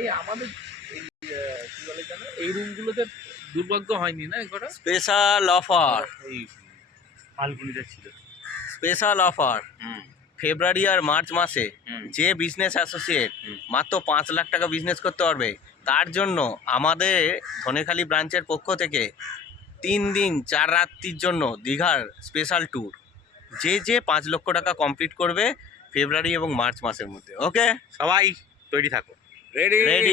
এই আমাদের এই কি বলে জানো, এই রুমগুলোতে দুর্ভাগ্য হয়নি না কটা স্পেশাল অফার, এই ফাল্গুনিতে ছিল। স্পেশাল অফার ফেব্রুয়ারি আর মার্চ মাসে যে বিজনেস অ্যাসোসিয়েট মাত্র 5 লাখ টাকা বিজনেস করতে পারবে, তার জন্য আমাদের ধনেখালি ব্রাঞ্চের পক্ষ থেকে 3 দিন 4 রাত্রির জন্য দীঘার স্পেশাল ট্যুর। যে 5 লক্ষ টাকা কমপ্লিট করবে ফেব্রুয়ারি এবং মার্চ মাসের মধ্যে। ওকে, সবাই তৈরি থাকো। রেডি।